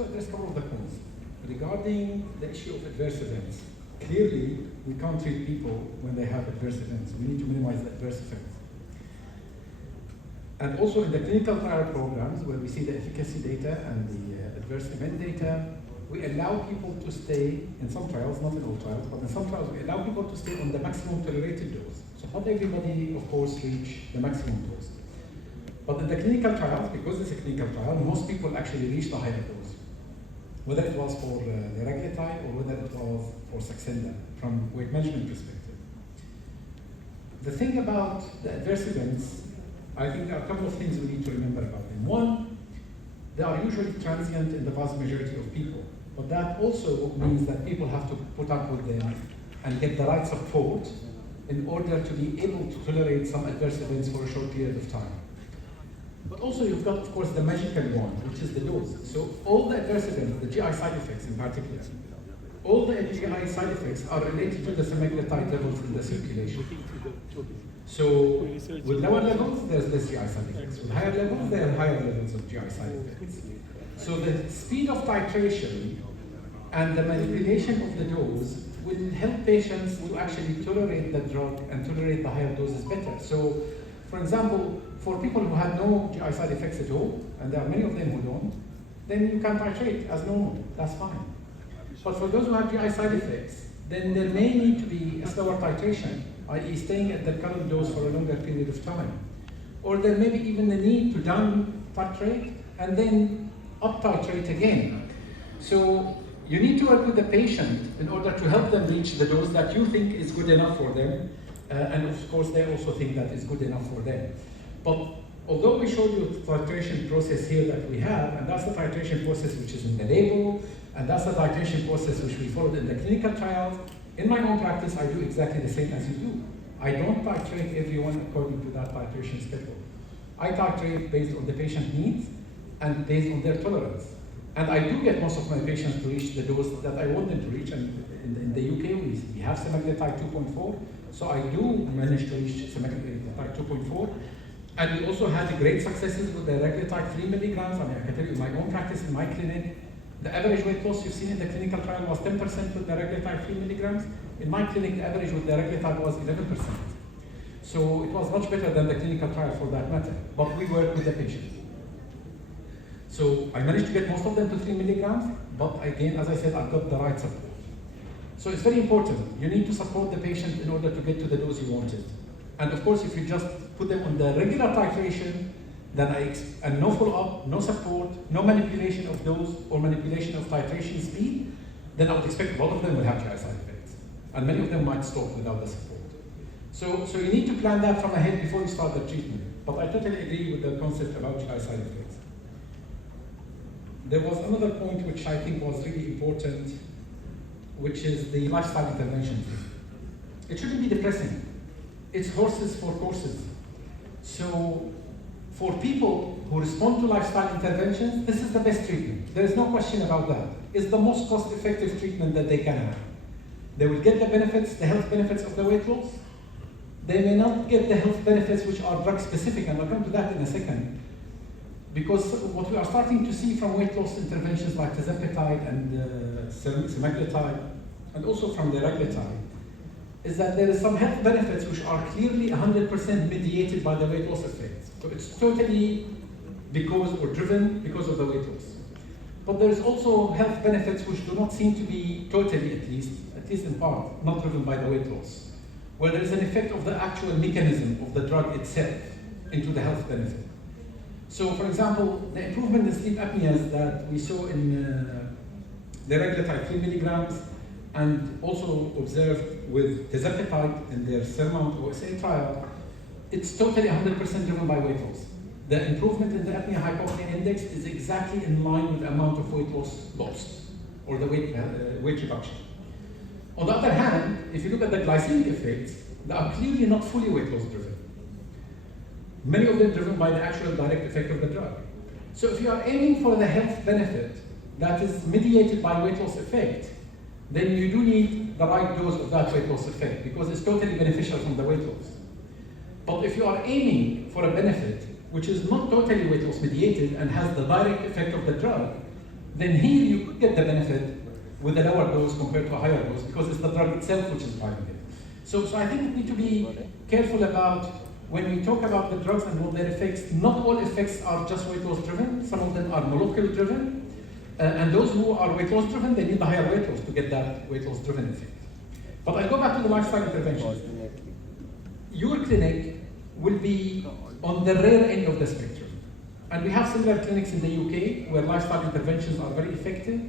to address a couple of the points. Regarding the issue of adverse events, clearly we can't treat people when they have adverse events. We need to minimize the adverse effects. And also in the clinical trial programs where we see the efficacy data and the adverse event data, we allow people to stay, in some trials, not in all trials, but in some trials we allow people to stay on the maximum tolerated dose. So not everybody, of course, reach the maximum dose. But in the clinical trials, because it's a clinical trial, most people actually reach the higher dose. Whether it was for liraglutide or whether it was for Saxenda, from weight management perspective. The thing about the adverse events, I think there are a couple of things we need to remember about them. One, they are usually transient in the vast majority of people, but that also means that people have to put up with them and get the right support in order to be able to tolerate some adverse events for a short period of time. But also you've got, of course, the magical one, which is the dose. So all the adverse events, the GI side effects in particular, all the GI side effects are related to the semaglutide levels in the circulation. So with lower levels, there's less GI side effects. With higher levels, there are higher levels of GI side effects. So the speed of titration and the manipulation of the dose will help patients to actually tolerate the drug and tolerate the higher doses better. So, for example, for people who have no GI side effects at all, and there are many of them who don't, then you can titrate as normal, that's fine. But for those who have GI side effects, then there may need to be a slower titration, i.e. staying at the current dose for a longer period of time. Or there may be even the need to down titrate and then up titrate again. So you need to work with the patient in order to help them reach the dose that you think is good enough for them, and of course they also think that is good enough for them. But although we showed you the titration process here that we have, and that's the titration process which is in the label, and that's the titration process which we followed in the clinical trials, in my own practice I do exactly the same as you do. I don't titrate everyone according to that titration schedule. I titrate based on the patient needs and based on their tolerance. And I do get most of my patients to reach the dose that I want them to reach, and in the UK we have semaglutide 2.4, so I do manage to reach semaglutide 2.4. And we also had great successes with the liraglutide 3 milligrams. I mean, I can tell you in my own practice, in my clinic, the average weight loss you've seen in the clinical trial was 10% with the liraglutide 3 milligrams. In my clinic, the average with the liraglutide was 11%. So it was much better than the clinical trial for that matter, but we worked with the patient. So I managed to get most of them to 3 milligrams, but again, as I said, I've got the right support. So it's very important. You need to support the patient in order to get to the dose you wanted. And of course, if you just put them on the regular titration, then and no follow-up, no support, no manipulation of dose or manipulation of titration speed, then I would expect a lot of them will have GI side effects. And many of them might stop without the support. So you need to plan that from ahead before you start the treatment. But I totally agree with the concept about GI side effects. There was another point which I think was really important, which is the lifestyle intervention. It shouldn't be depressing. It's horses for courses. So for people who respond to lifestyle interventions, this is the best treatment. There is no question about that. It's the most cost-effective treatment that they can have. They will get the benefits, the health benefits of the weight loss. They may not get the health benefits which are drug-specific, and I'll come to that in a second. Because what we are starting to see from weight loss interventions like tirzepatide and semaglutide, and also from the liraglutide, is that there is some health benefits which are clearly 100% mediated by the weight loss effect. So it's totally driven because of the weight loss. But there is also health benefits which do not seem to be totally, at least in part, not driven by the weight loss, where there is an effect of the actual mechanism of the drug itself into the health benefit. So for example, the improvement in sleep apneas that we saw in the liraglutide 3 milligrams and also observed with tirzepatide in their SURMOUNT OSA trial, it's totally 100% driven by weight loss. The improvement in the apnea-hypopnea index is exactly in line with the amount of weight loss lost, or the weight reduction. On the other hand, if you look at the glycemic effects, they are clearly not fully weight loss driven. Many of them driven by the actual direct effect of the drug. So if you are aiming for the health benefit that is mediated by weight loss effect, then you do need the right dose of that weight loss effect because it's totally beneficial from the weight loss. But if you are aiming for a benefit which is not totally weight loss mediated and has the direct effect of the drug, then here you could get the benefit with a lower dose compared to a higher dose because it's the drug itself which is driving it. So I think we need to be careful about when we talk about the drugs and all their effects. Not all effects are just weight loss driven. Some of them are molecular driven. And those who are weight loss driven, they need the higher weight loss to get that weight loss driven effect. But I go back to the lifestyle interventions. Your clinic will be on the rare end of the spectrum. And we have similar clinics in the UK where lifestyle interventions are very effective.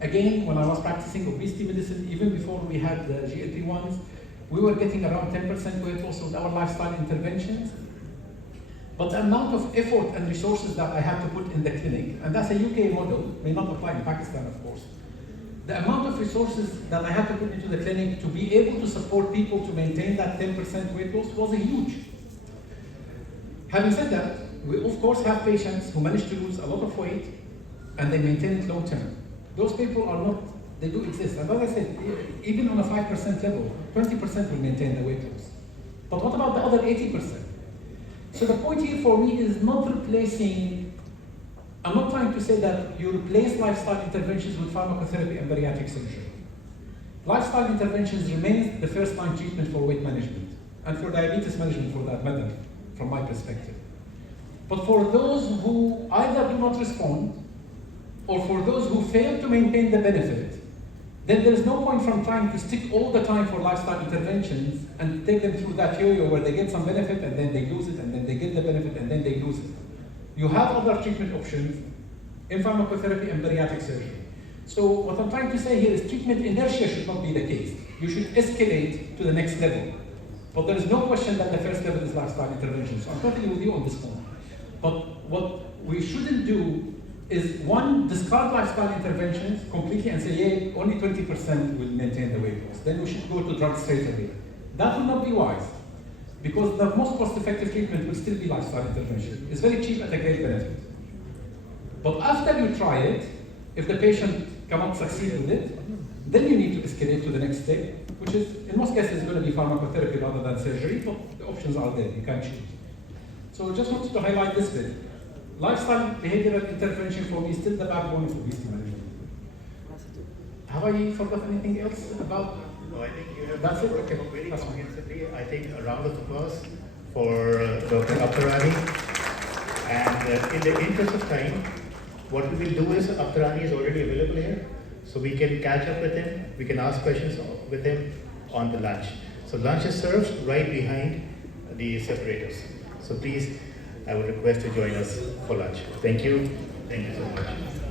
Again, when I was practicing obesity medicine, even before we had the GLP-1s, we were getting around 10% weight loss with our lifestyle interventions. But the amount of effort and resources that I had to put in the clinic, and that's a UK model, may not apply in Pakistan, of course. The amount of resources that I had to put into the clinic to be able to support people to maintain that 10% weight loss was huge. Having said that, we of course have patients who manage to lose a lot of weight and they maintain it long term. Those people are not, they do exist. And as I said, even on a 5% level, 20% will maintain the weight loss. But what about the other 80%? So the point here for me is not replacing, I'm not trying to say that you replace lifestyle interventions with pharmacotherapy and bariatric surgery. Lifestyle interventions remains the first line treatment for weight management and for diabetes management for that matter, from my perspective. But for those who either do not respond or for those who fail to maintain the benefit, then there is no point from trying to stick all the time for lifestyle interventions and take them through that yo-yo where they get some benefit and then they lose it and then they get the benefit and then they lose it. You have other treatment options in pharmacotherapy and bariatric surgery. So what I'm trying to say here is treatment inertia should not be the case. You should escalate to the next level. But there is no question that the first level is lifestyle intervention. So I'm totally with you on this point. But what we shouldn't do is one, discard lifestyle interventions completely and say, yeah, only 20% will maintain the weight loss. Then we should go to drugs straight away. That will not be wise because the most cost-effective treatment will still be lifestyle intervention. It's very cheap at a great benefit. But after you try it, if the patient cannot succeed with it, then you need to escalate to the next step, which is, in most cases, going to be pharmacotherapy rather than surgery, but the options are there, you can choose. So just wanted to highlight this bit. Lifestyle behavioral intervention for me is still the backbone of obesity management. Have I forgotten anything else about? No, I think you have that's it. Okay. Very that's comprehensively. I think a round of applause for Dr. Abdurrani. And in the interest of time, what we will do is Abdurrani is already available here, so we can catch up with him. We can ask questions with him on the lunch. So lunch is served right behind the separators. So please, I would request to join us for lunch. Thank you. Thank you so much.